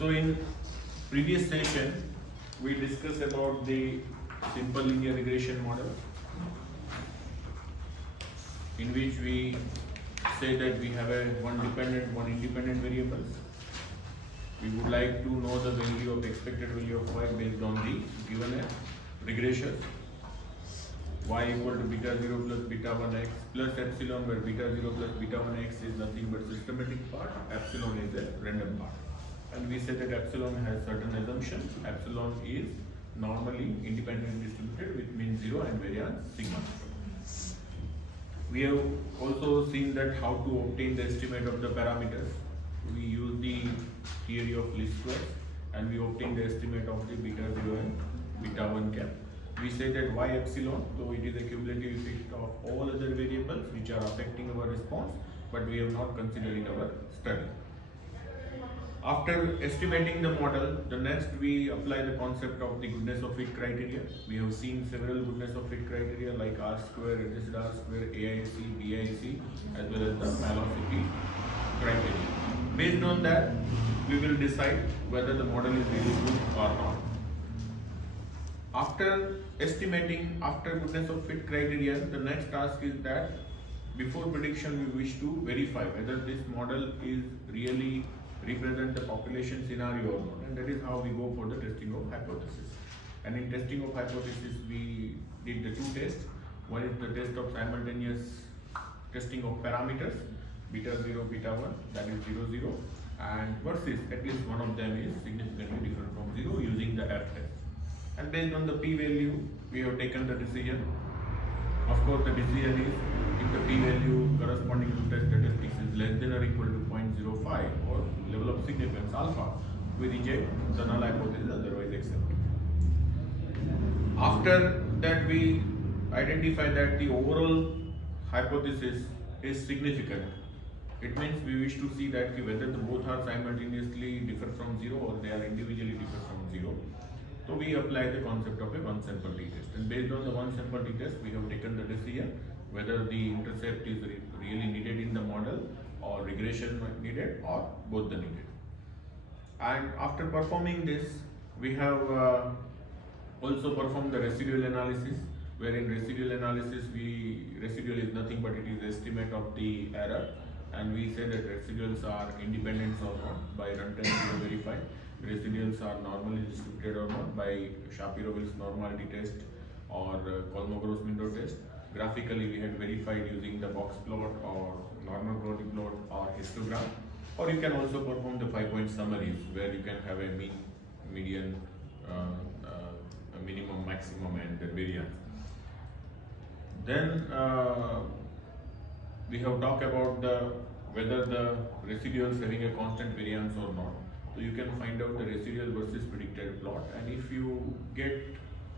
So in previous session, we discussed about the simple linear regression model, in which we say that we have a one dependent, one independent variables. We would like to know the value of expected value of y based on the given a regression. Y equal to beta 0 plus beta 1 x plus epsilon, where beta 0 plus beta 1 x is nothing but systematic part, epsilon is a random part. And we say that epsilon has certain assumptions. Epsilon is normally independently distributed with mean 0 and variance sigma. We have also seen that how to obtain the estimate of the parameters. We use the theory of least squares and we obtain the estimate of the beta 0 and beta 1 cap. We say that y epsilon, so it is a cumulative effect of all other variables which are affecting our response, but we have not considered in our study. After estimating the model, the next we apply the concept of the goodness of fit criteria. We have seen several goodness of fit criteria like R square, adjusted R square, AIC, BIC, as well as the malocity criteria. Based on that, we will decide whether the model is really good or not. After estimating, after goodness of fit criteria, the next task is that before prediction we wish to verify whether this model is really represent the population scenario or not, and that is how we go for the testing of hypothesis. And in testing of hypothesis we did the two tests. One is the test of simultaneous testing of parameters beta 0 beta 1, that is 0 0, and versus at least one of them is significantly different from 0 using the F test. And based on the p value we have taken the decision. Of course the decision is if the p value corresponding to test statistics is less than or equal to 0.05 or level of significance alpha, we reject the null hypothesis, otherwise accept. After that we identify that the overall hypothesis is significant. It means we wish to see that whether the both are simultaneously differ from 0 or they are individually differ from 0. So we apply the concept of a one sample t-test, and based on the one sample t-test we have taken the decision whether the intercept is really needed in the model or regression needed or both the needed. And after performing this we have also performed the residual analysis, where in residual analysis residual is nothing but it is estimate of the error, and we say that residuals are independent or not by runtime we verify. Residuals are normally distributed or not by Shapiro-Wills normality test or Kolmogorov-Mindro test. Graphically we had verified using the box plot or normal plotting plot or histogram, or you can also perform the 5-point summaries where you can have a mean, median, a minimum, maximum and the variance. Then we have talked about whether the residuals having a constant variance or not. So you can find out the residual versus predicted plot, and if you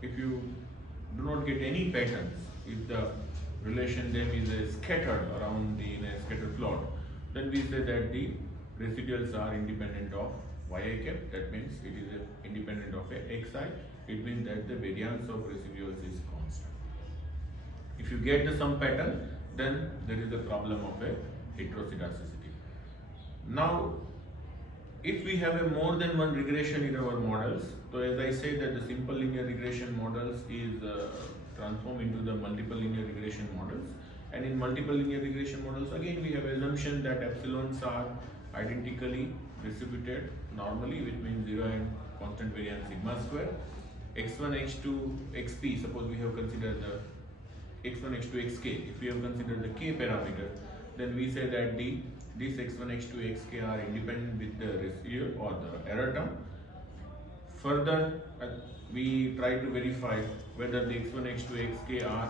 do not get any patterns, if the relation then is scattered around in a scattered plot, then we say that the residuals are independent of yi cap. That means it is independent of a xi. It means that the variance of residuals is constant. If you get the some pattern, then there is a problem of a heteroskedacity. Now, if we have a more than one regression in our models, so as I said that the simple linear regression models is transformed into the multiple linear regression models, and in multiple linear regression models again we have assumption that epsilons are identically distributed normally with mean 0 and constant variance sigma square. x1 x2 xp, suppose we have considered the x1 x2 xk, if we have considered the k parameter, then we say that these x1 x2 xk are independent with the residual or the error term. Further we try to verify whether the x1 x2 xk are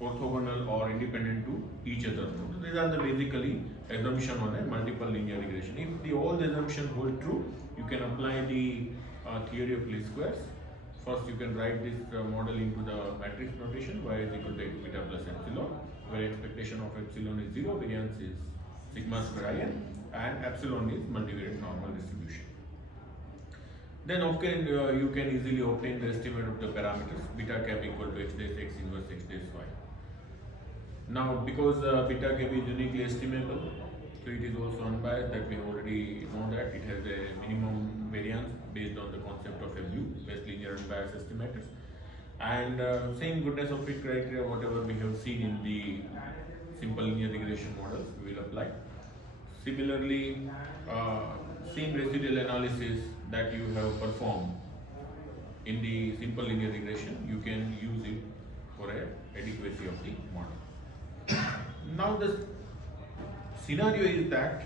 orthogonal or independent to each other. So these are the basically assumption on a multiple linear regression. If all the assumptions hold true, you can apply the theory of least squares. First you can write this model into the matrix notation y is equal to x beta plus epsilon, where expectation of epsilon is 0, variance is sigma square in, and epsilon is multivariate normal distribution. Then you can easily obtain the estimate of the parameters beta cap equal to x dash x inverse x dash y. Now because beta cap is uniquely estimable, So it is also unbiased, that we already know that it has a minimum variance based on the concept of a best linear unbiased estimators. And same goodness of fit criteria, whatever we have seen in the simple linear regression models, we will apply. Similarly, same residual analysis that you have performed in the simple linear regression, you can use it for a adequacy of the model. Now the scenario is that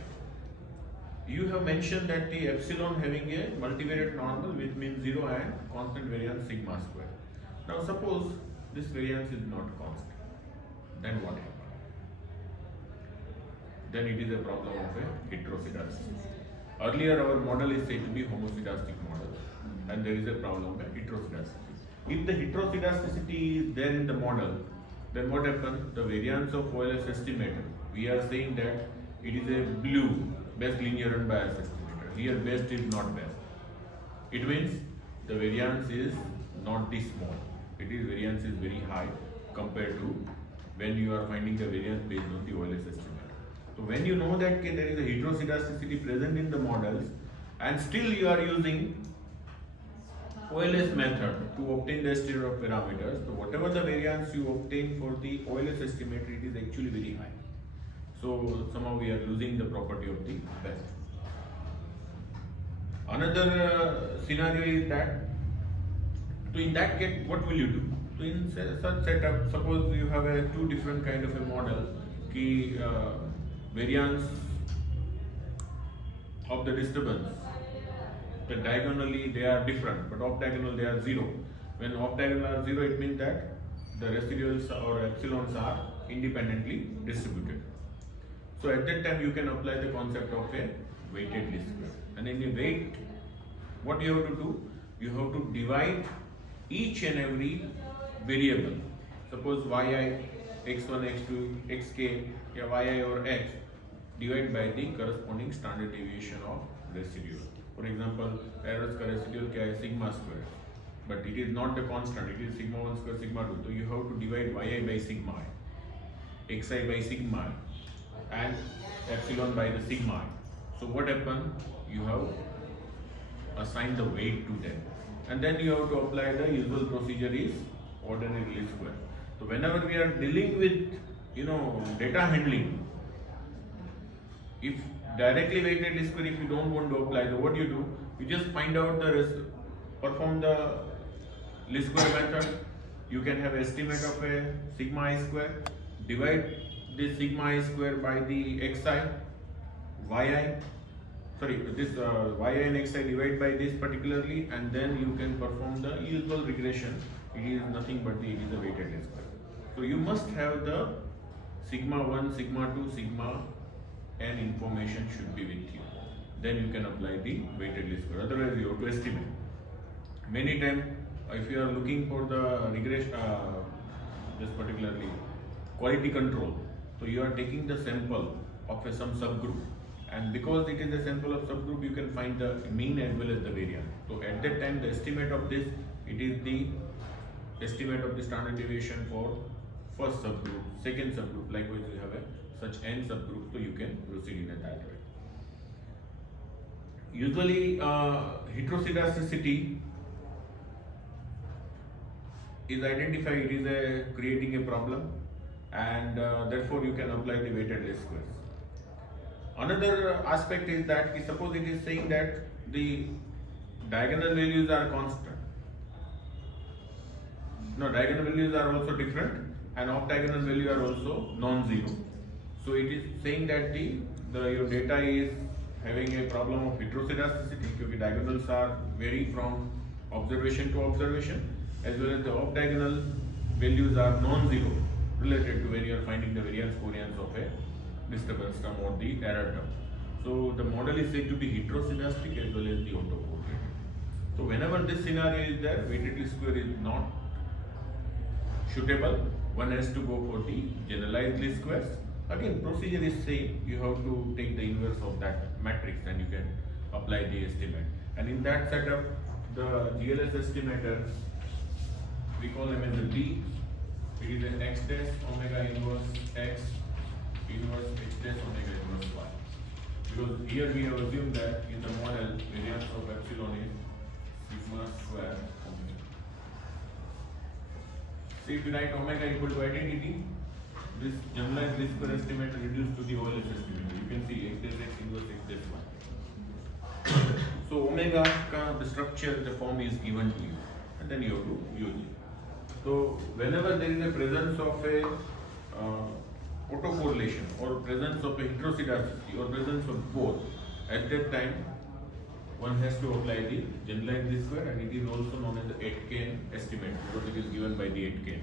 you have mentioned that the epsilon having a multivariate normal with mean 0 and constant variance sigma square. Now suppose this variance is not constant, then what happens? Then it is a problem of a heteroskedasticity. Earlier our model is said to be homoscedastic model, and there is a problem of heteroskedasticity. If the heteroskedasticity is there in the model, then what happens? The variance of OLS estimator, we are saying that it is a blue best linear unbiased estimator. Here best is not best. It means the variance is not this small. It is variance is very high compared to when you are finding the variance based on the OLS estimator. So when you know that there is a heteroskedasticity present in the models, and still you are using OLS method to obtain the estimate of parameters, so whatever the variance you obtain for the OLS estimator, it is actually very high. So somehow we are losing the property of the best. Another scenario is that, so in that case, what will you do? So in such setup, suppose you have a two different kind of a model, key variance of the disturbance, that diagonally they are different, but off diagonal they are 0. When off diagonal are 0, it means that the residuals or epsilons are independently distributed. So at that time you can apply the concept of a weighted least square. And in a weight, what you have to do? You have to divide each and every variable. Suppose yi, x1, x2, xk, yi or x, divide by the corresponding standard deviation of residual. For example, errors का residual क्या है? Sigma square. But it is not the constant. It is sigma 1 square, sigma 2. So you have to divide yi by sigma I, xi by sigma I, and epsilon by the sigma I. So what happens? You have assigned the weight to them, and then you have to apply the usual procedure is ordinary least square. So whenever we are dealing with data handling, if directly weighted least square, if you don't want to apply, so what you just find out perform the least square method. You can have estimate of a sigma I square, divide this sigma I square by the xi, yi, this yi and xi divide by this particularly, and then you can perform the usual regression. It is nothing but it is a weighted least square. So you must have the sigma 1, sigma 2, sigma n information should be with you. Then you can apply the weighted least square. Otherwise you have to estimate. Many times if you are looking for the regression, just particularly quality control, so you are taking the sample of some subgroup, and because it is a sample of subgroup, you can find the mean as well as the variance. So at that time the estimate of this, it is the estimate of the standard deviation for first subgroup, second subgroup. Likewise you have such n subgroups, so you can proceed in that way. Usually heteroskedasticity is identified, it is creating a problem, and therefore you can apply the weighted least squares. Another aspect is that suppose it is saying that the diagonal values are constant. No, diagonal values are also different, and off diagonal values are also non-zero. So it is saying that your data is having a problem of heteroskedasticity because diagonals are vary from observation to observation, as well as the off diagonal values are non-zero related to when you are finding the variance covariance of a disturbance term or the error term. So the model is said to be heteroskedastic as well as the autocorrelated. So whenever this scenario is there, weighted least square is not suitable. One has to go for the generalized least squares. Again, procedure is same. You have to take the inverse of that matrix and you can apply the estimate. And in that setup, the GLS estimator, we call them as the B. It is an x dash omega inverse x inverse x dash omega inverse y. Because here we have assumed that in the model variance of epsilon is sigma square omega. So if you write omega equal to identity, this generalized least square estimate reduced to the OLS estimate. You can see x dash x inverse x dash y. So omega the structure, the form is given to you, and then you have to use it. So whenever there is a presence of a autocorrelation or presence of a heteroskedacity or presence of both, at that time one has to apply the generalized least square, and it is also known as the Aitken estimate because it is given by the Aitken.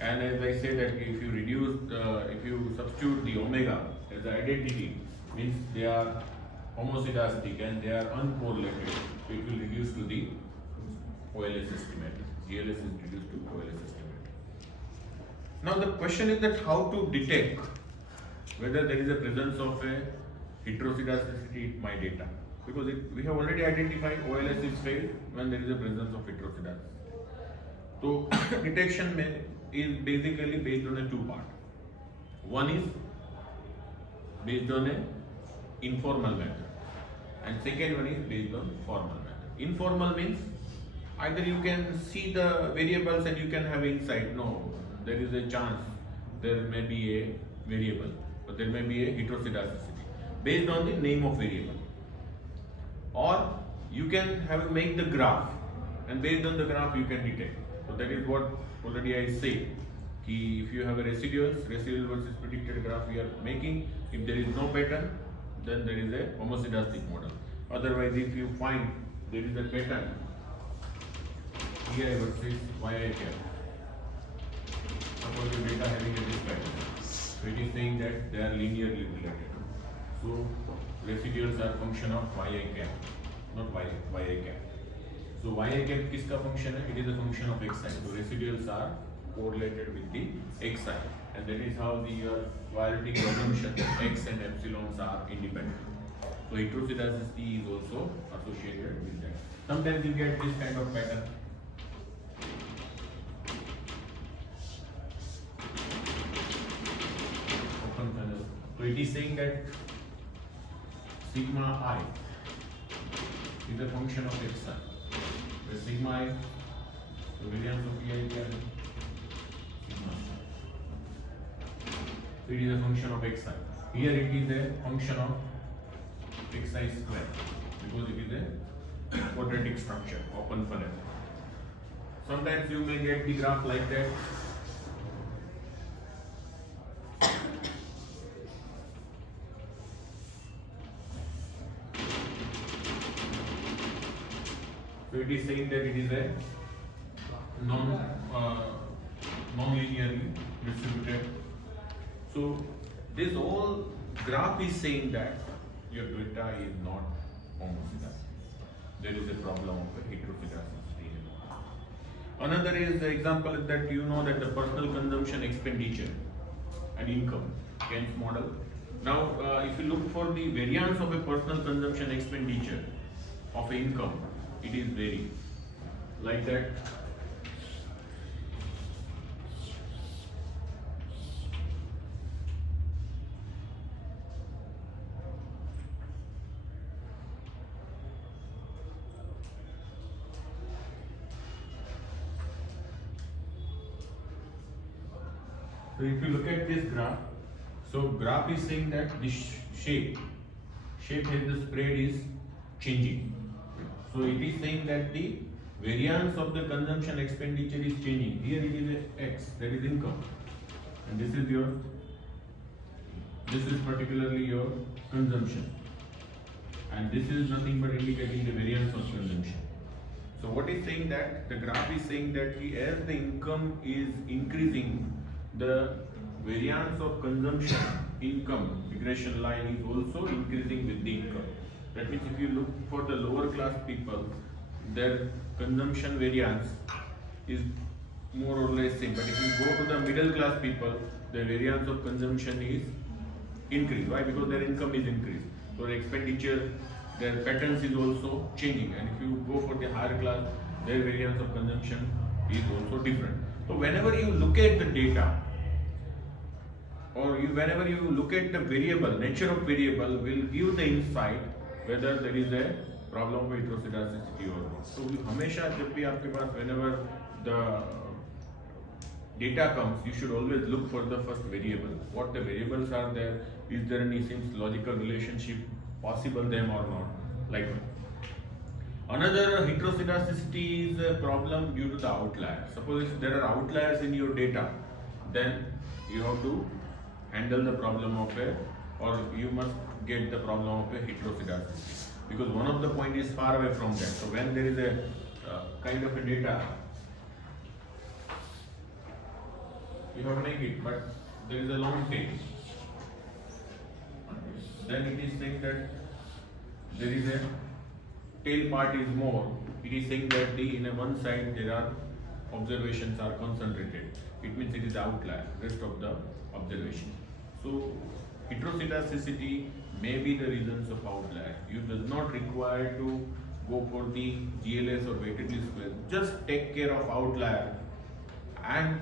And as I say that if you reduce, if you substitute the omega as the identity, means they are homoscedastic and they are uncorrelated, so it will reduce to the OLS estimate. GLS is reduced to OLS estimate. Now the question is that how to detect whether there is a presence of a heteroskedacity in my data, because we have already identified OLS is failed when there is a presence of heteroskedacity. So detection is basically based on a two part. One is based on a informal method, and second one is based on formal method. Informal means either you can see the variables and you can have insight, no, there is a chance there may be a variable, but there may be a heteroskedacity based on the name of variable. Or you can make the graph, and based on the graph you can detect. So that is what already I say. If you have a residual versus predicted graph we are making, if there is no pattern, then there is a homoscedastic model. Otherwise, if you find there is a pattern, EI versus YI cap, suppose your data having a this pattern, so it is saying that they are linearly related. So residuals are function of YI cap, not YI cap. So YI cap kiska function hai? It is a function of xi. So residuals are correlated with the xi, and that is how your quality assumption x and epsilons are independent. So heteroskedacity is also associated with that. Sometimes you get this kind of pattern. Open funnel. So it is saying that sigma I is a function of xi. Where sigma I, the variance of pi can sigma. So it is a function of xi. Here it is a function of xi square because it is a quadratic structure, open funnel. Sometimes you may get the graph like that. So it is saying that it is a non-linearly distributed. So this whole graph is saying that your data is not homoscedastic. There is a problem of a heteroskedacity. Another is the example that you know that the personal consumption expenditure and income, Keynes model. Now, if you look for the variance of a personal consumption expenditure of income, it is very like that. So if you look at this graph, so graph is saying that this shape as the spread is changing. So it is saying that the variance of the consumption expenditure is changing. Here it is a X, that is income, and this is particularly your consumption, and this is nothing but indicating the variance of consumption. So what is saying that the graph is saying that as the income is increasing, the variance of consumption income regression line is also increasing with the income. That means if you look for the lower class people, their consumption variance is more or less same. But if you go to the middle class people, the variance of consumption is increased. Why? Because their income is increased. So their expenditure, their patterns is also changing. And if you go for the higher class, their variance of consumption is also different. So whenever you look at the data, or whenever you look at the variable, nature of variable will give the insight whether there is a problem of heteroskedasticity or not. So हमेशा जब भी आपके पास whenever the data comes, you should always look for the first variable. What the variables are there? Is there any seems logical relationship possible them or not? Like another heteroskedasticity is a problem due to the outlier. Suppose if there are outliers in your data, then you have to handle the problem of a, or you must get the problem of a heteroskedasticity, because one of the point is far away from that. So when there is a kind of a data, you have to make it, but there is a long tail. Then it is saying that there is a tail part is more. It is saying that in a one side there are observations are concentrated. It means it is outlier, rest of the observation. So heteroskedasticity may be the reasons of outlier. You does not require to go for the GLS or weighted least square. Just take care of outlier and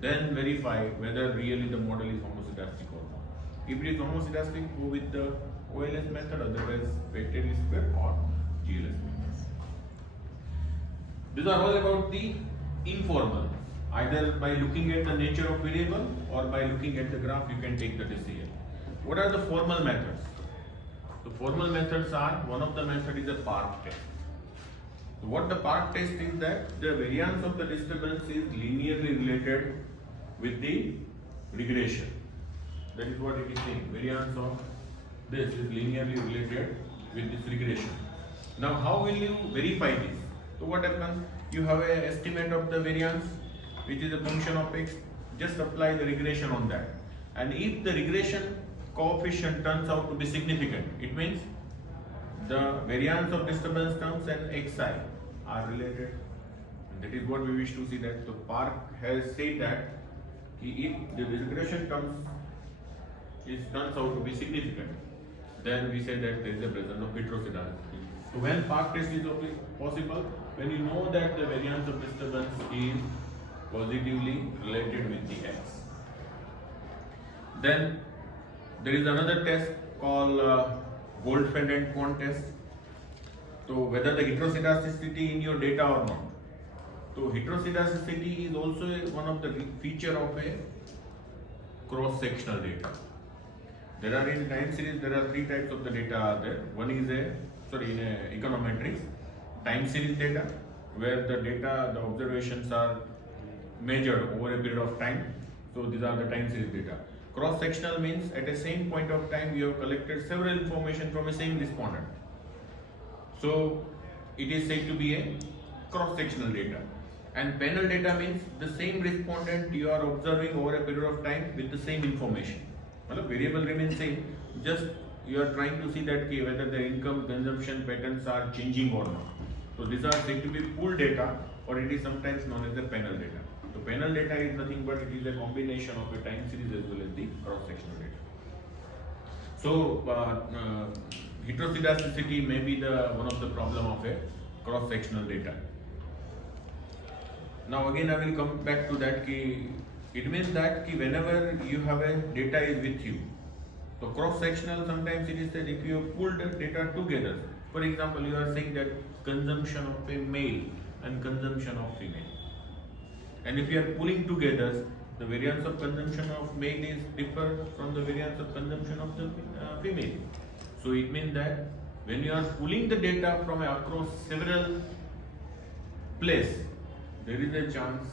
then verify whether really the model is homoscedastic or not. If it is homoscedastic, go with the OLS method, otherwise weighted least square or GLS method. These are all about the informal. Either by looking at the nature of variable or by looking at the graph, you can take the decision. What are the formal methods? The formal methods are, one of the method is a park test. So what the park test is that the variance of the disturbance is linearly related with the regression. That is what it is saying. Variance of this is linearly related with this regression. Now how will you verify this? So what happens? You have an estimate of the variance, which is a function of x. Just apply the regression on that. And if the regression coefficient turns out to be significant, it means the variance of disturbance terms and xi are related. And that is what we wish to see, that the park has said that if the regression turns out to be significant, then we say that there is a presence of heteroskedasticity. So when park test is possible, when you know that the variance of disturbance is positively related with the x. Then there is another test called Goldfeld and Quant test. So whether the heteroskedasticity in your data or not. So heteroskedasticity is also one of the feature of a cross-sectional data. There are in time series, there are three types of the data are there. One is in econometrics, time series data, where the data, the observations are measured over a period of time. So these are the time series data. Cross-sectional means at the same point of time you have collected several information from a same respondent. So it is said to be a cross-sectional data. And panel data means the same respondent you are observing over a period of time with the same information. Well, variable remains same, just you are trying to see that whether the income consumption patterns are changing or not. So these are said to be pooled data, or it is sometimes known as the panel data. So panel data is nothing but it is a combination of a time series as well as the cross-sectional data. So heteroskedasticity may be one of the problem of a cross-sectional data. Now again I will come back to that it means that whenever you have a data is with you, so cross-sectional sometimes it is that if you have pulled the data together, for example you are saying that consumption of a male and consumption of female, and if you are pulling together, the variance of consumption of male is differ from the variance of consumption of the female. So it means that when you are pulling the data from across several places, there is a chance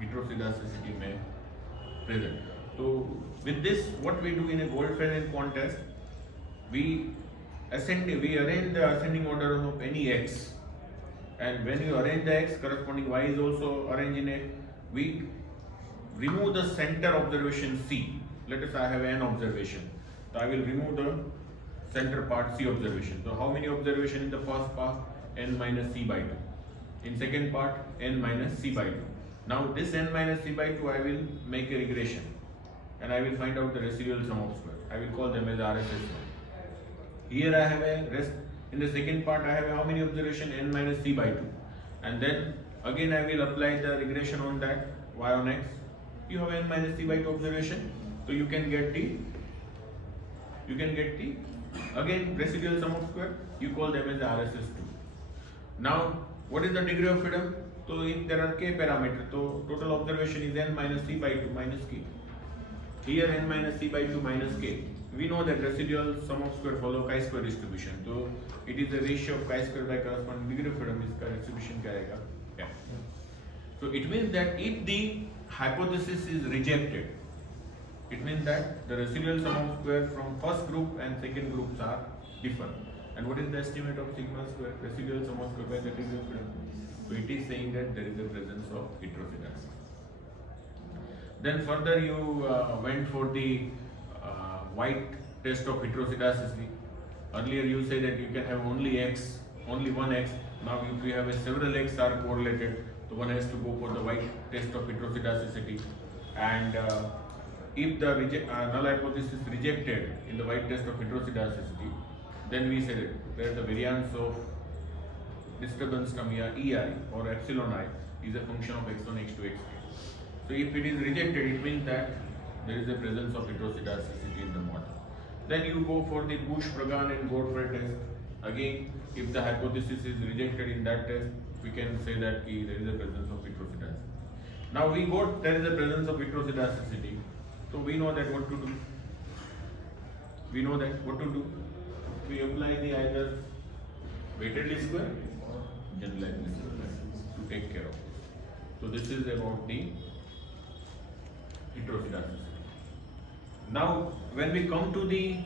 heteroskedasticity may present. So with this, what we do in a Goldfeld and Quant test, we arrange the ascending order of any x, and when you arrange the x, corresponding y is also arranged in it. We remove the center observation C. Let us I have n observation, so I will remove the center part C observation. So how many observation in the first part? N minus C by 2. In second part, n minus C by 2. Now this n minus C by 2 I will make a regression, and I will find out the residual sum of square. I will call them as RSS1. Here I have a rest. In the second part I have how many observation? N minus C by 2. And then again I will apply the regression on that, y on x. You have n minus C by 2 observation. So you can get the again residual sum of square. You call them as RSS2. Now what is the degree of freedom? So if there are k parameters, so total observation is n minus c by 2 minus k. Here n minus c by 2 minus k. We know that residual sum of square follow chi-square distribution. So it is the ratio of chi-square by corresponding degree of freedom. इसका distribution क्या आएगा? Yeah. So it means that if the hypothesis is rejected, it means that the residual sum of square from first group and second groups are different. And what is the estimate of sigma square? Residual sum of square by the degree of freedom. So it is saying that there is a presence of heteroscedasticity. Then further you went for the white test of heteroscedasticity. Earlier you said that you can have only x, only one x. Now if you have several x are correlated, so one has to go for the white test of heteroscedasticity. And if the null hypothesis is rejected in the white test of heteroscedasticity, then we say that the variance of disturbance term here EI or epsilon I is a function of x1, x2, xk. So if it is rejected, it means that there is a presence of heteroscedasticity in the model. Then you go for the Bush-Pragan and Godfrey test. Again, if the hypothesis is rejected in that test, we can say that there is a presence of heteroscedasticity. Now we got there is a presence of heteroscedasticity. So we know that what to do. We apply the either weighted least square or generalized least square to take care of it. So this is about the heteroscedasticity. Now when we come to the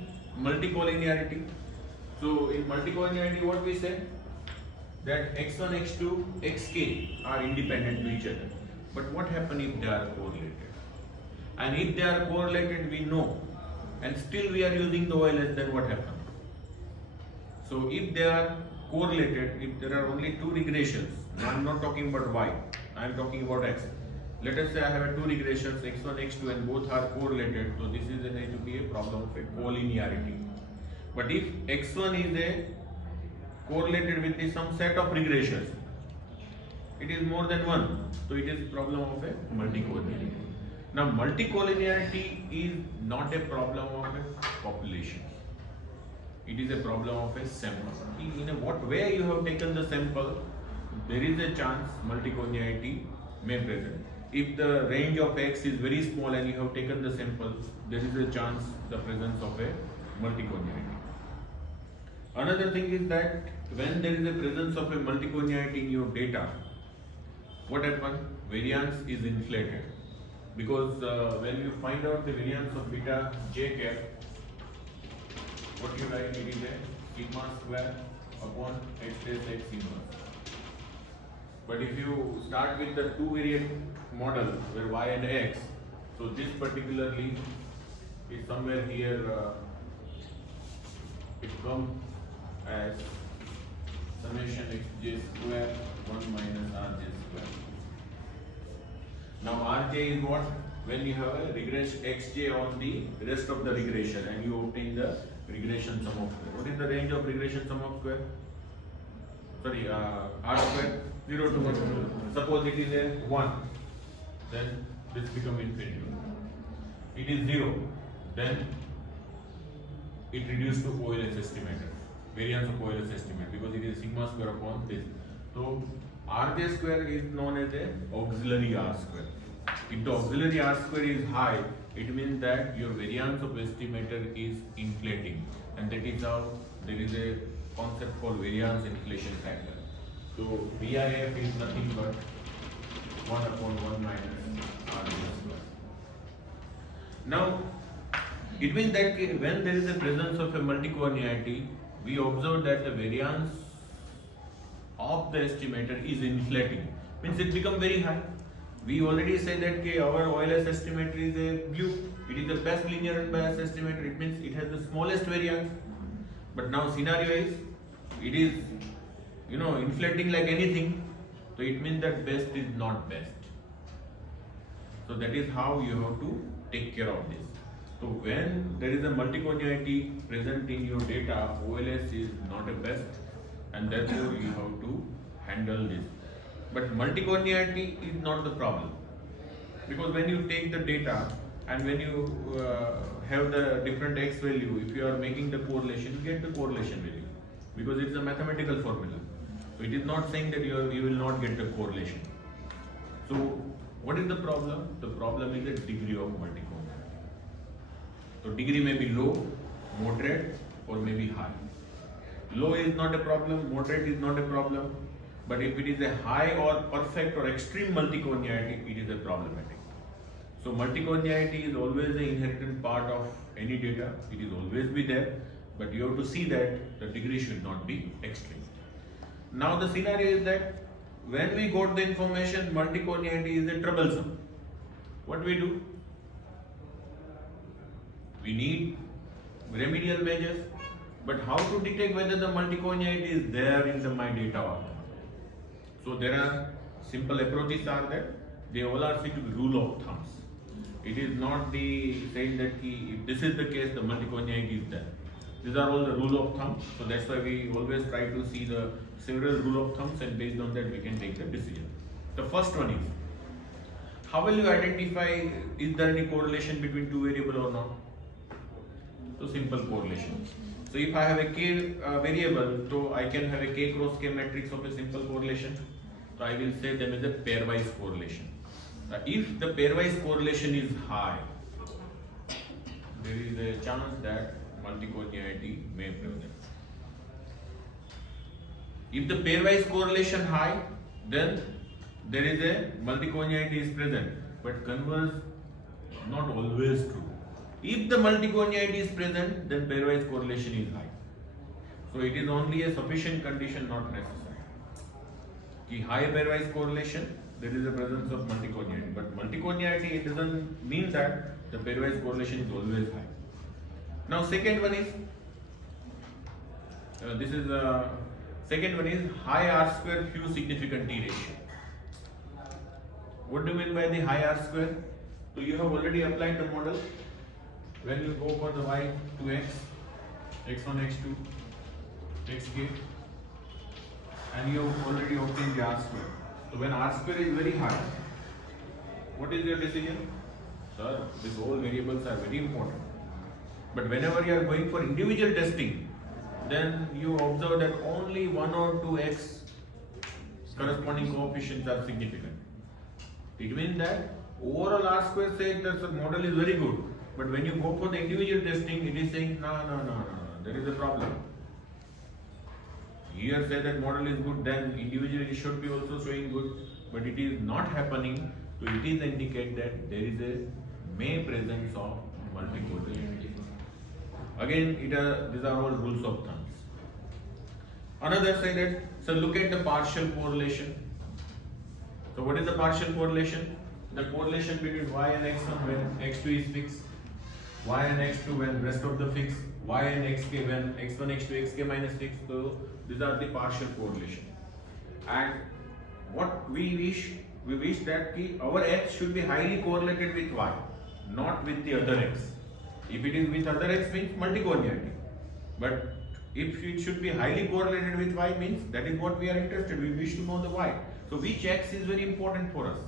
multicollinearity, so in multicollinearity what we say? That x1, x2, xk are independent to each other. But what happens if they are correlated? And if they are correlated, we know, and still we are using the OLS, then what happens? So if they are correlated, if there are only two regressions, I am not talking about y, I am talking about x. Let us say I have two regressions, x1, x2, and both are correlated, so this is going to be a problem of a collinearity. But if x1 is correlated with some set of regressions, it is more than one, so it is problem of a multicollinearity. Now multicollinearity is not a problem of a population. It is a problem of a sample. In what way you have taken the sample, there is a chance multicollinearity may present. If the range of x is very small and you have taken the sample, there is a chance the presence of a multicollinearity. Another thing is that when there is a presence of a multicollinearity in your data, what happens? Variance is inflated. Because when you find out the variance of beta j cap, what you write, it is a sigma square upon x dash x inverse. But if you start with the two variant model where y and x, so this particularly is somewhere here, it comes as summation xj square 1 minus rj square. Now rj is what? When you have a regression xj on the rest of the regression and you obtain the regression sum of square. What is the range of regression sum of square? Sorry, r square 0 to 1. Suppose it is a 1, then this becomes infinity. It is 0, then it reduces to OLS estimator, variance of OLS estimate, because it is sigma square upon this. So rj square is known as a auxiliary r square. If the auxiliary r square is high, it means that your variance of estimator is inflating, and that is how there is a concept called variance inflation factor. So VIF is nothing but 1 upon 1 minus rj square. Now it means that when there is a presence of a multicollinearity, we observe that the variance of the estimator is inflating, means it becomes very high. We already said that our OLS estimator is a blue, it is the best linear unbiased estimator, it means it has the smallest variance. But now scenario is, it is inflating like anything, so it means that best is not best. So that is how you have to take care of this. So when there is a multicollinearity present in your data, OLS is not a best, and therefore you have to handle this. But multicollinearity is not the problem, because when you take the data, and when you have the different x value, if you are making the correlation, you get the correlation value because it is a mathematical formula. So it is not saying that you will not get the correlation. So what is the problem? The problem is the degree of multiconiarity. So degree may be low, moderate, or maybe high. Low is not a problem, moderate is not a problem, but if it is a high or perfect or extreme multiconiarity, it is a problematic. So multiconiarity is always an inherent part of any data. It is always be there, but you have to see that the degree should not be extreme. Now the scenario is that when we got the information multiconiarity is a troublesome, what we do? We need remedial measures, but how to detect whether the multiconiarity is there in my data or not? So there are simple approaches are there. They all are fixed with rule of thumbs. It is not the saying that if this is the case, the multiconiarity is there. These are all the rule of thumb. So that's why we always try to see the several rule of thumbs, and based on that we can take the decision. The first one is, how will you identify is there any correlation between two variables or not? So simple correlation. So if I have a k variable, so I can have a k cross k matrix of a simple correlation. So I will say them as a pairwise correlation. If the pairwise correlation is high, there is a chance that multiconiarity may present. If the pairwise correlation high, then there is a multiconiarity is present, but converse not always true. If the multiconiarity is present, then pairwise correlation is high. So it is only a sufficient condition, not necessary. The high pairwise correlation, there is a presence of multiconiarity, but multiconiarity it doesn't mean that the pairwise correlation is always high. Now second one is second one is high R square few significant T ratio. What do you mean by the high R square? So you have already applied the model. When you go for the y to x, x1, x2, xk, and you have already obtained the R square. So when R square is very high, what is your decision? Sir, these all variables are very important. But whenever you are going for individual testing, then you observe that only 1 or 2 x corresponding coefficients are significant. It means that overall R square says that the model is very good, but when you go for the individual testing, it is saying no, there is a problem. Here say that model is good, then individually it should be also showing good, but it is not happening. So it is indicate that there is a may presence of multicorrelation. Again, these are all rules of thumbs. Another say that, so look at the partial correlation. So what is the partial correlation? The correlation between y and x1 when x2 is fixed, y and x2 when rest of the fixed, y and xk when x1, x2, xk minus fixed. So these are the partial correlation. And what we wish that our x should be highly correlated with y, not with the other x. If it is with other x means multiconiarity. But if it should be highly correlated with y means that is what we are interested. We wish to know the y. So which x is very important for us.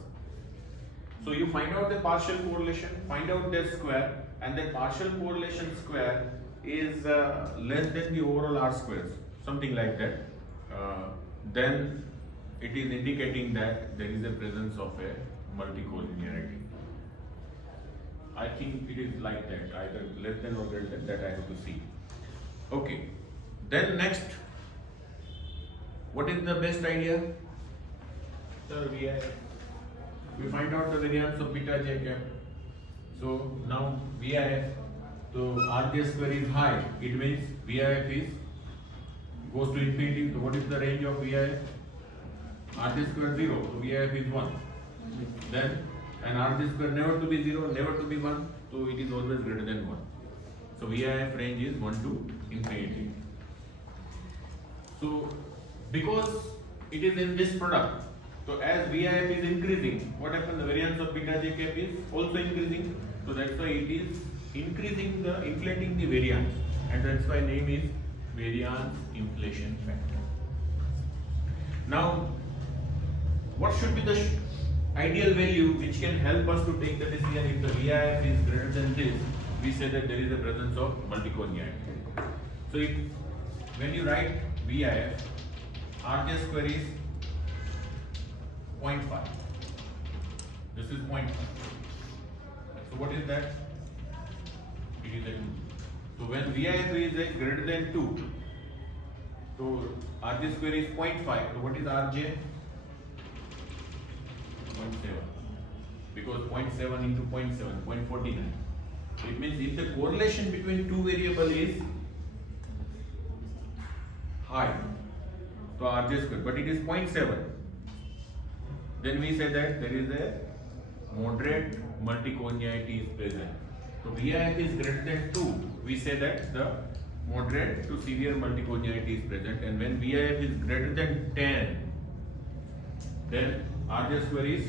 So you find out the partial correlation, find out their square, and that partial correlation square is less than the overall R squares, something like that. Then it is indicating that there is a presence of a multicollinearity. I think it is like that, either less than or greater than that I have to see. Okay. Then next, what is the best idea? Sir, we find out the variance of beta j cap. So now VIF, so RJ square is high. It means VIF is goes to infinity. So what is the range of VIF? RJ square 0. So VIF is 1. Then and RJ square never to be 0, never to be 1. So it is always greater than 1. So VIF range is 1 to infinity. So because it is in this product, so as VIF is increasing, what happens? The variance of beta j cap is also increasing. So that's why it is inflating the variance, and that's why name is variance inflation factor. Now, what should be the ideal value which can help us to take the decision if the VIF is greater than this, we say that there is a presence of multiconiarity. So if when you write VIF, Rj square is 0.5. This is 0.5. So what is that? It is a 2. So when VIF is greater than 2, so Rj square is 0.5. So what is Rj? 0.7. Because 0.7 into 0.7, 0.49. It means if the correlation between two variables is high, so Rj square, but it is 0.7, then we say that there is a moderate multiconiarity is present. So VIF is greater than 2, we say that the moderate to severe multiconiarity is present, and when VIF is greater than 10, then Rj square is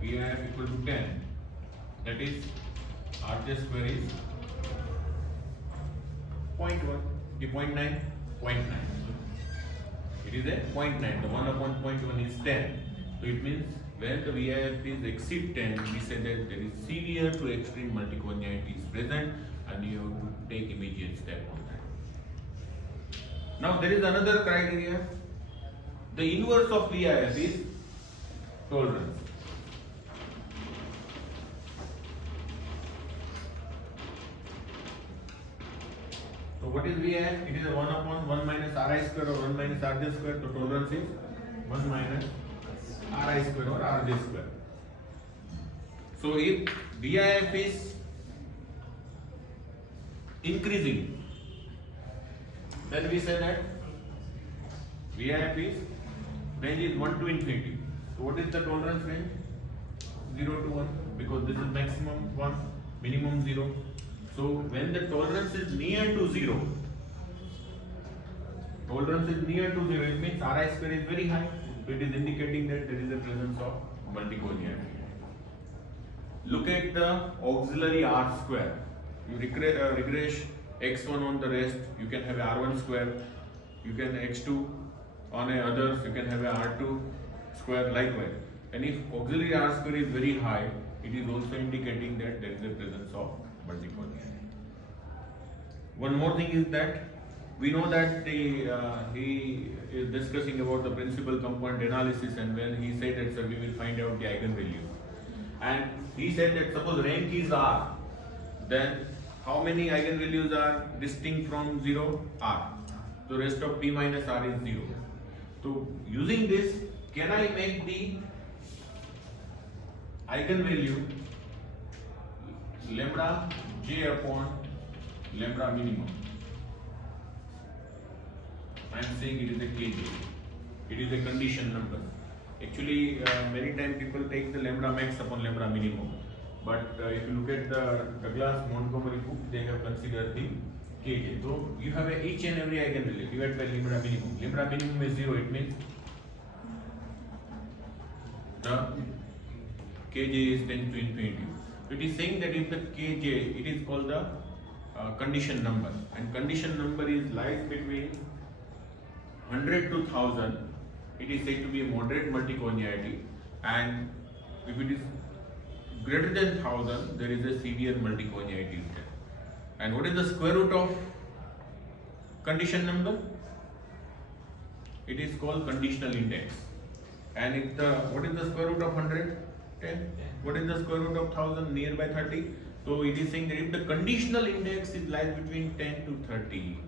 VIF equal to 10. That is Rj square is 0.1, 0.9, 0.9. It is a 0.9. The 1 upon 0.1 is 10. So it means when the VIF is exceed 10, we say that there is severe to extreme multiconiarity is present, and you have to take immediate step on that. Now there is another criteria. The inverse of VIF is tolerance. So what is VIF? It is a 1 upon 1 minus Ri square or 1 minus Rj square. So tolerance is 1 minus Ri square or Rj square. So if VIF is increasing, then we say that VIF is range is 1 to infinity. So what is the tolerance range? 0 to 1, because this is maximum 1, minimum 0. So when the tolerance is near to 0, it means Ri square is very high. So it is indicating that there is a presence of multiconiarity. Look at the auxiliary R square. You regress x1 on the rest, you can have a R1 square, you can x2 on a others, you can have a R2 square likewise. And if auxiliary R square is very high, it is also indicating that there is a presence of multiconiarity. One more thing is that we know that he is discussing about the principal component analysis, and when he said that sir, we will find out the eigenvalue, and he said that suppose rank is R, then how many eigenvalues are distinct from 0? R. So rest of P minus R is 0. So using this, can I make the eigenvalue lambda j upon lambda minimum? I am saying it is a kj. It is a condition number. Actually, many times people take the lambda max upon lambda minimum. But if you look at the Douglas Montgomery book, they have considered the kj. So you have each and every eigenvalue divided by lambda minimum. Lambda minimum is 0. It means the kj is tends to infinity. So it is saying that if the kj, it is called the condition number, and condition number is lies between 100 to 1000. It is said to be a moderate multiconiarity, and if it is greater than 1000, there is a severe multiconiarity. And what is the square root of condition number? It is called conditional index. And if the what is the square root of 100? 10. What is the square root of 1000? Nearby 30. So it is saying that if the conditional index is lies between 10 to 30,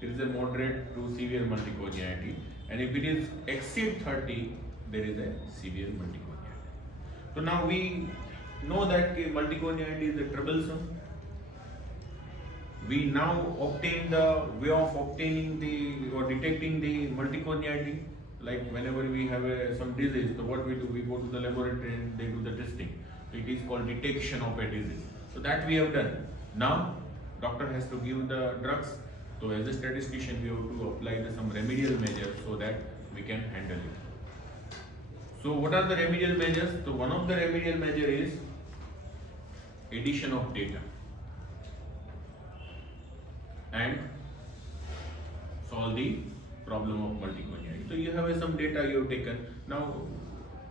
there is a moderate to severe multiconiarity, and if it is exceed 30, there is a severe multiconiarity. So now we know that multiconiarity is a troublesome. We now obtain the way of obtaining the or detecting the multiconiarity. Like whenever we have some disease, so what we do, we go to the laboratory and they do the testing. So it is called detection of a disease. So that we have done. Now doctor has to give the drugs. So as a statistician, we have to apply some remedial measures so that we can handle it. So what are the remedial measures? So one of the remedial measure is addition of data and solve the problem of multiconiarity. So you have some data you have taken. Now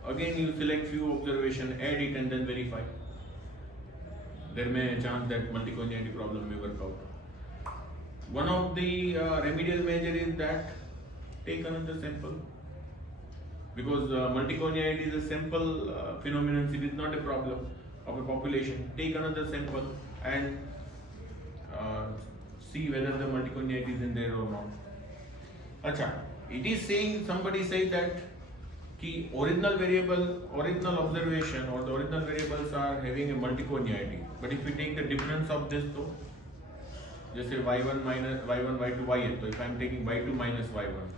Again you select few observation, add it and then verify. There may a chance that multiconiarity problem may work out. One of the remedial measure is that take another sample, because multiconiarity is a simple phenomenon. It is not a problem of a population. Take another sample and see whether the multiconiarity is in there or not. Acha, it is saying, somebody say that ki original variable, original observation or the original variables are having a multiconiarity. But if we take the difference of this though, just say y1 minus y1, y2, yn. So if I am taking y2 minus y1,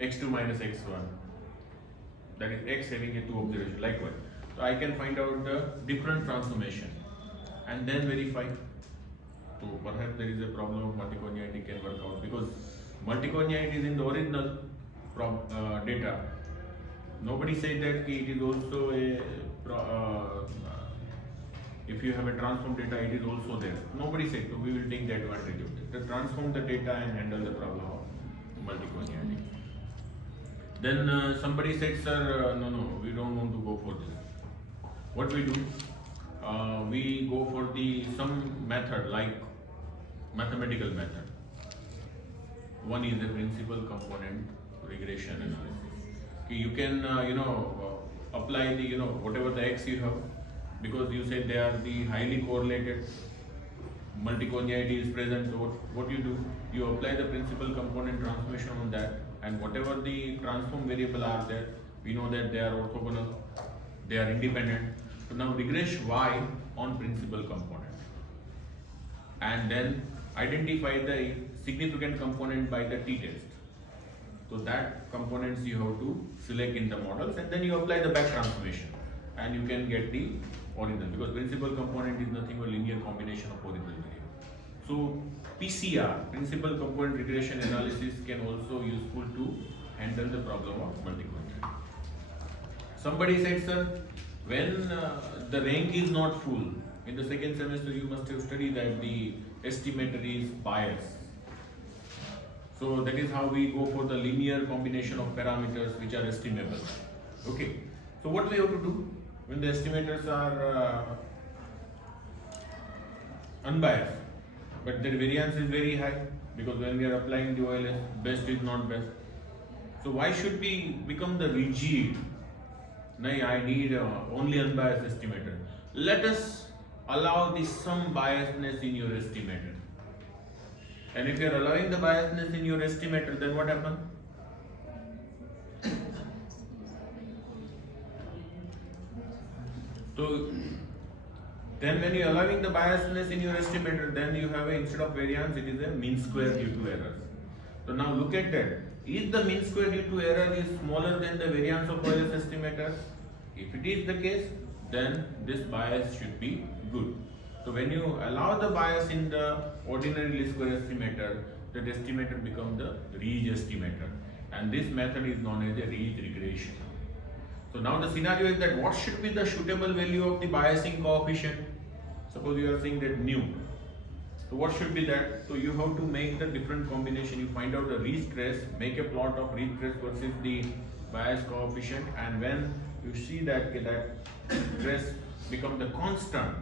x2 minus x1, that is x having a two observation, likewise. So I can find out the different transformation and then verify. So perhaps there is a problem of multiconiarity can work out, because multiconiarity is in the original data. Nobody said that it is also a if you have a transform data, it is also there. Nobody said, so we will take the advantage of it. Transform the data and handle the problem of multiconiarity. Then somebody said, sir, no, we don't want to go for this. What we do? We go for some method like mathematical method. One is the principal component regression analysis. You can apply the whatever the x you have, because you said they are the highly correlated, multiconiarity is present. So what you do, you apply the principal component transformation on that, and whatever the transform variable are there, we know that they are orthogonal, they are independent. So now regress y on principal component and then identify the significant component by the t-test. So that components you have to select in the models, and then you apply the back transformation and you can get the original, because principal component is nothing but linear combination of original variable. So PCR, principal component regression analysis, can also useful to handle the problem of multiconiarity. Somebody said, sir, when the rank is not full, in the second semester you must have studied that the estimator is biased. So that is how we go for the linear combination of parameters which are estimable. Okay. So what we have to do when the estimators are unbiased, but their variance is very high, because when we are applying the OLS, best is not best. So why should we become the rigid? No, I need only unbiased estimator. Let us allow some biasness in your estimator. And if you are allowing the biasness in your estimator, then what happens? So then when you are allowing the biasness in your estimator, then you have instead of variance, it is a mean square due to errors. So now look at that. Is the mean square due to error is smaller than the variance of OLS estimator? If it is the case, then this bias should be good. So when you allow the bias in the ordinary least square estimator, that estimator becomes the ridge estimator, and this method is known as a ridge regression. So now the scenario is that what should be the suitable value of the biasing coefficient? Suppose you are saying that nu. So what should be that? So you have to make the different combination. You find out the ridge trace, make a plot of ridge trace versus the bias coefficient, and when you see that trace become the constant,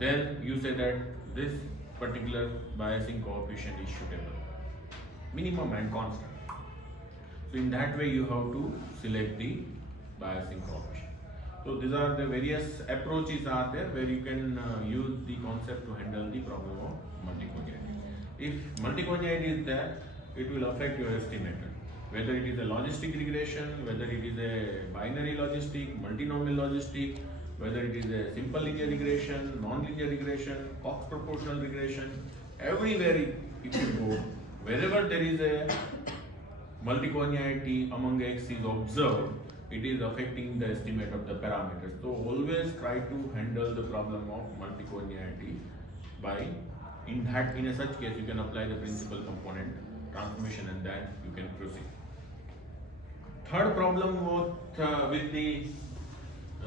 then you say that this particular biasing coefficient is suitable, minimum and constant. So in that way you have to select the biasing coefficient. So these are the various approaches are there where you can use the concept to handle the problem of multiconiarity. If multiconiarity is there, it will affect your estimator. Whether it is a logistic regression, whether it is a binary logistic, multinomial logistic, whether it is a simple linear regression, non-linear regression, Cox proportional regression, everywhere if you go, wherever there is a multiconiarity among X is observed, it is affecting the estimate of the parameters. So always try to handle the problem of multiconiarity by, in a such case, you can apply the principal component transformation and then you can proceed. Third problem with the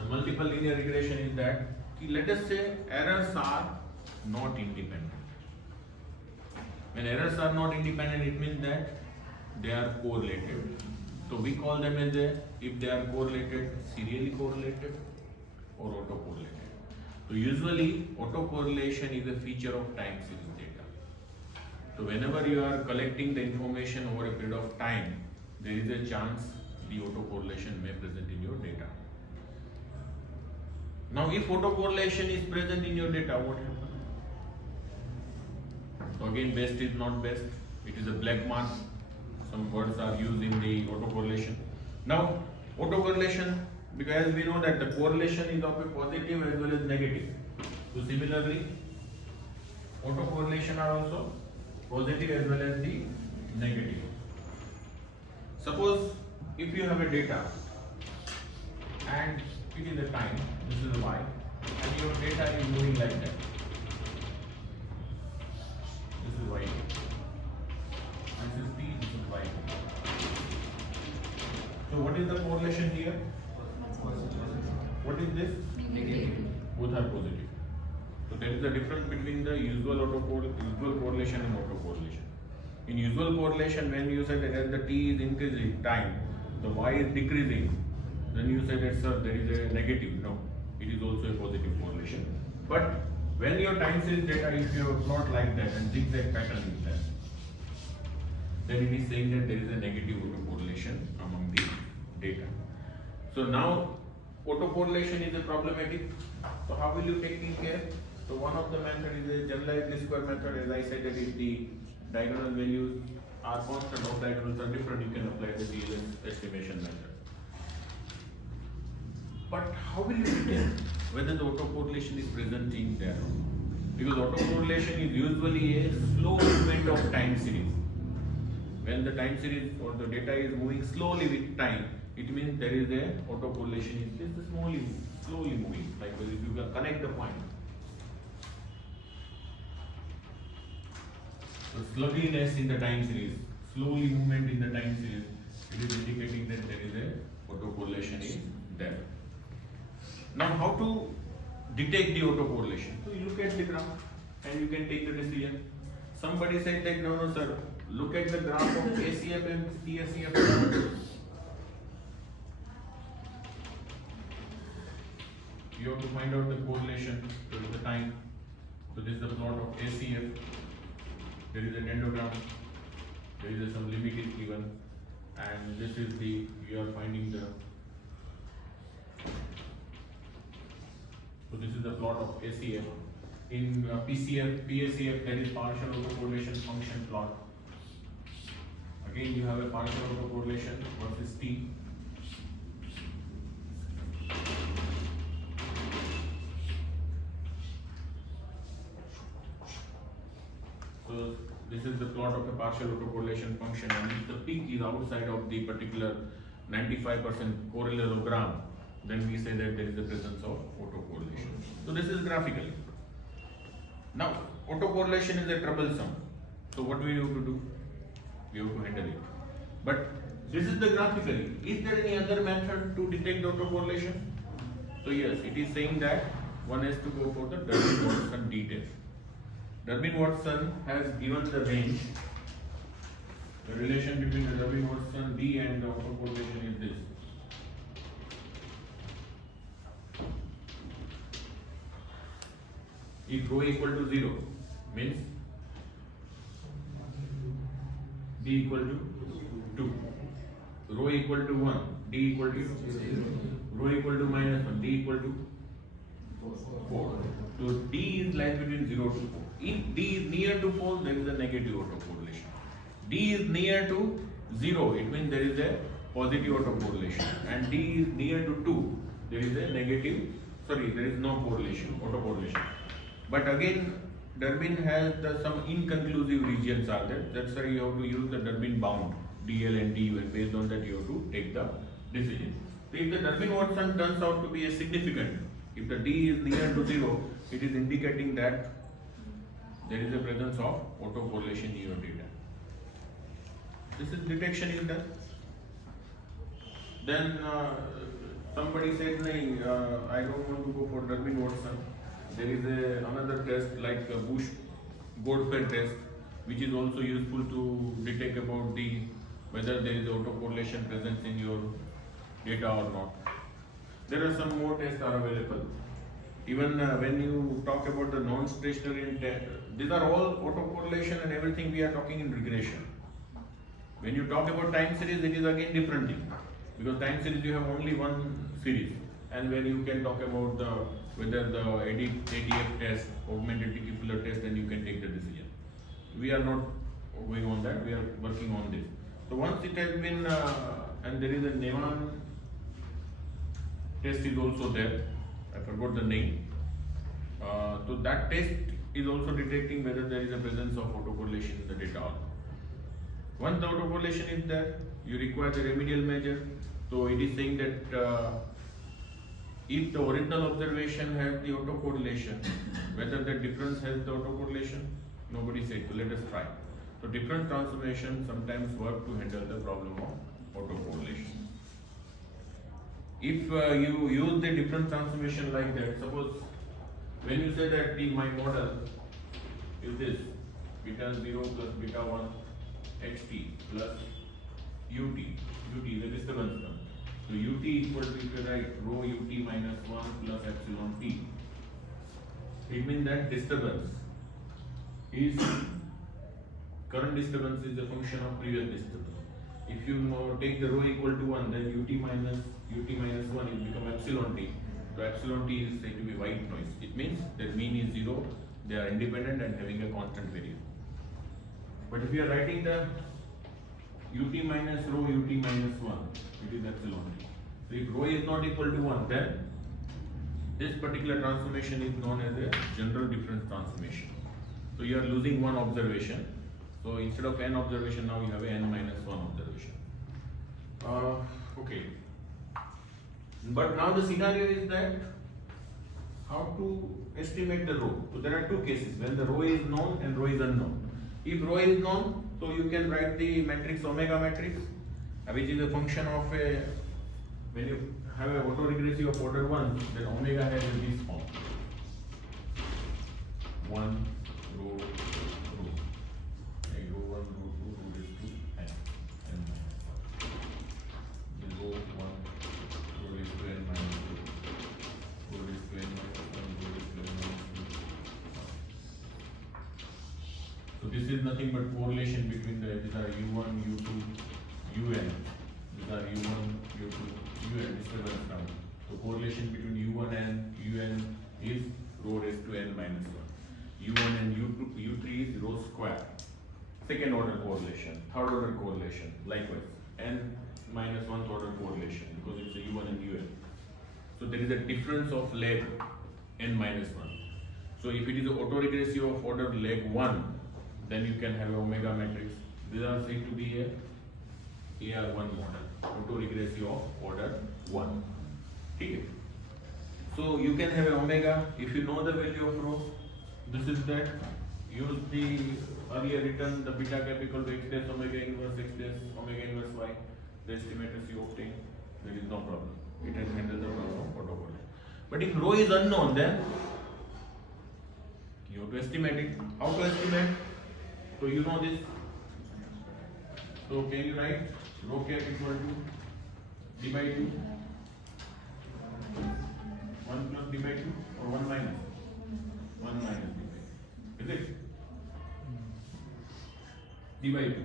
multiple linear regression is that, let us say errors are not independent. When errors are not independent, it means that they are correlated. So we call them as if they are correlated, serially correlated or autocorrelated. So usually autocorrelation is a feature of time series data. So whenever you are collecting the information over a period of time, there is a chance the autocorrelation may present in your data. Now if autocorrelation is present in your data, what happens? So again, best is not best. It is a black mark. Some words are used in the autocorrelation. Now, autocorrelation, because as we know that the correlation is of a positive as well as negative. So similarly, autocorrelation are also positive as well as the negative. Suppose if you have a data and it is a time, this is y, and your data is moving like that. This is y. This is t, this is y. So what is the correlation here? What is this? Negative. Both are positive. So there is a difference between the usual correlation and autocorrelation. In usual correlation, when you say that as the t is increasing time, the y is decreasing, then you say that sir there is a negative. No, it is also a positive correlation. But when your time series data, if you have plot like that and zigzag pattern is there, then it is saying that there is a negative autocorrelation among the data. So now autocorrelation is a problematic. So how will you take care? So one of the method is a generalized least square method. As I said, that if the diagonal values are constant or diagonals are different, you can apply the DLS estimation method. But how will you detect whether the autocorrelation is present in there? Because autocorrelation is usually a slow movement of time series. When the time series or the data is moving slowly with time, it means there is a autocorrelation is just slowly moving. Like if you can connect the point. So sluggishness in the time series, slowly movement in the time series, it is indicating that there is a autocorrelation is there. Now how to detect the autocorrelation? So you look at the graph and you can take the decision. Somebody said that no sir, look at the graph of ACF and TSCF. You have to find out the correlation with the time. So this is the plot of ACF. There is a dendrogram. There is some limit is given, and this is the you are finding the. So this is the plot of ACF. In PACF there is partial autocorrelation function plot. Again you have a partial autocorrelation versus T. So this is the plot of a partial autocorrelation function, and if the peak is outside of the particular 95% correlation, then we say that there is the presence of autocorrelation. So this is graphically. Now autocorrelation is a troublesome. So what do we have to do? We have to handle it. But this is the graphically. Is there any other method to detect autocorrelation? So yes, it is saying that one has to go for the Durbin-Watson D test. Durbin-Watson has given the range. The relation between the Durbin-Watson D and the autocorrelation is this. If rho equal to 0 means D equal to 2. Rho equal to 1, D equal to 0. Rho equal to -1, D equal to 4. So D is lies between 0 to 4. If D is near to 4, there is a negative autocorrelation. D is near to 0, it means there is a positive autocorrelation. And D is near to 2, there is a negative, there is no correlation, autocorrelation. But again, Durbin has some inconclusive regions are there. That's why you have to use the Durbin bound, DL and DU, and based on that you have to take the decision. So if the Durbin-Watson turns out to be a significant, if the D is near to 0, it is indicating that there is a presence of autocorrelation in your data. This is detection is done. Then somebody said, I don't want to go for Durbin-Watson. There is another test like Bush-Goldfeld test, which is also useful to detect about the whether there is autocorrelation present in your data or not. There are some more tests are available. Even when you talk about the non-stationary test, these are all autocorrelation and everything we are talking in regression. When you talk about time series, it is again different thing, because time series you have only one series, and when you can talk about the whether the ADF test, augmented reticular test, then you can take the decision. We are not going on that. We are working on this. So once it has been, and there is a Neman test is also there. I forgot the name. So that test is also detecting whether there is a presence of autocorrelation in the data. Once the autocorrelation is there, you require the remedial measure. So it is saying that if the original observation has the autocorrelation, whether the difference has the autocorrelation, nobody said. So let us try. So difference transformation sometimes work to handle the problem of autocorrelation. If you use the difference transformation like that, suppose when you say that my model is this beta 0 plus beta 1 xt plus ut is a disturbance term. So ut equal to, if you write rho ut minus 1 plus epsilon t, it means that disturbance is current disturbance is a function of previous disturbance. If you take the rho equal to 1, then ut minus 1 is become epsilon t. So epsilon t is said to be white noise. It means their mean is 0, they are independent and having a constant value. But if you are writing the ut minus rho ut minus 1, it is epsilon t. So if rho is not equal to 1, then this particular transformation is known as a general difference transformation. So you are losing one observation. So instead of n observation, now you have a n minus 1 observation. Okay. But now the scenario is that how to estimate the rho. So there are two cases, when the rho is known and rho is unknown. If rho is known, so you can write the matrix omega matrix, which is a function of a, when you have a autoregressive of order 1, then omega has this form. 1 rho rho. Rho 1, rho 2, rho raised to n. Then rho 1, rho raised to n minus 2, rho raised to n minus 1, rho raised to n minus 2. So this is nothing but correlation between the, these are u1, u2, un. These are u1, u2, un, disturbance term. So correlation between u1 and un is rho raised to n minus 1. u1 and u3 is rho square. Second order correlation, third order correlation, likewise, n minus 1th order correlation, because it's a u1 and un. So there is a difference of leg n minus 1. So if it is autoregressive of order leg 1, then you can have omega matrix. These are said to be a AR1 model, autoregressive of order 1. Okay. So you can have a omega if you know the value of rho. This is that. Use the earlier written the beta cap equal to x dash omega inverse x dash omega inverse y. The estimators you obtain, there is no problem. It has handled the problem of autocorrelation. But if rho is unknown, then you have to estimate it. How to estimate? So you know this. So can you write rho cap equal to d by 2? 1 plus d by 2 or 1 minus? 1 minus d by 2. Is it? D by 2.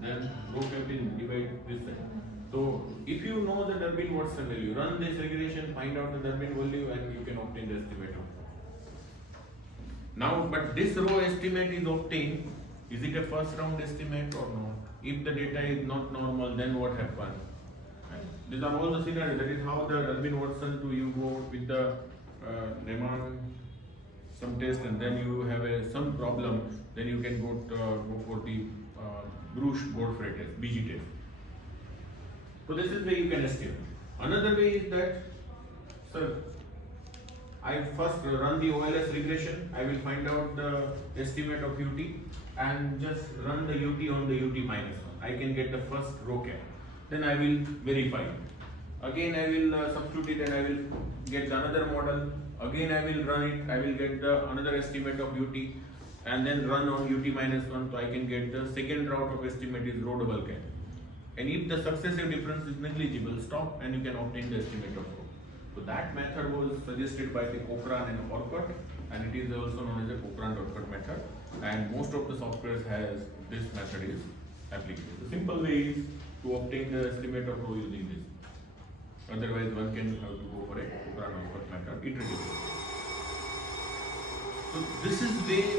Then rho cap in d by this side. So if you know the Durbin-Watson value, run this regression, find out the Durbin value, and you can obtain the estimate. Now, but this rho estimate is obtained. Is it a first round estimate or not? If the data is not normal, then what happens? These are all the scenarios. That is how the Durbin-Watson to you go with the Neman some test, and then you have some problem. Then you can go for the Bruch-Godfrey test, BG test. So this is where you can estimate. Another way is that, sir, I first run the OLS regression. I will find out the estimate of UT and just run the UT on the UT minus 1. I can get the first rho cap. Then I will verify it. Again I will substitute it and I will get another model. Again I will run it. I will get the another estimate of UT and then run on UT minus 1. So I can get the second route of estimate is rho double cap. And if the successive difference is negligible, stop and you can obtain the estimate of rho. So that method was suggested by the Cochrane and Orcutt, and it is also known as the Cochrane-Orcutt method. And most of the softwares has this method is applicable. The simple way is to obtain the estimate of rho using this. Otherwise, one can have to go for a Cochrane-Orcutt method iteratively. So this is where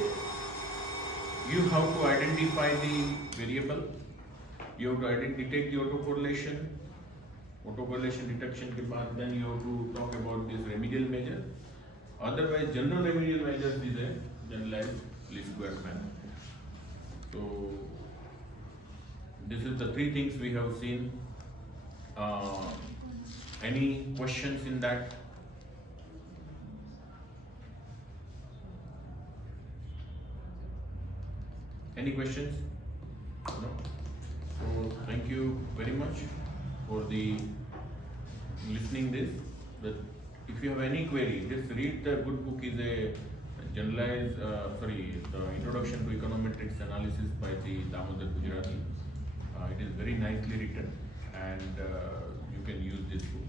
you have to identify the variable. You have to detect the autocorrelation. Autocorrelation detection के बाद then you have to talk about this remedial measure. Otherwise, general remedial measures is a generalized least squares manner. So this is the three things we have seen. Any questions in that? Any questions? No. So thank you very much for the listening this. But if you have any query, just read the good book. Is a generalized, the Introduction to Econometrics Analysis by the Damodar Gujarati. It is very nicely written, and you can use this book.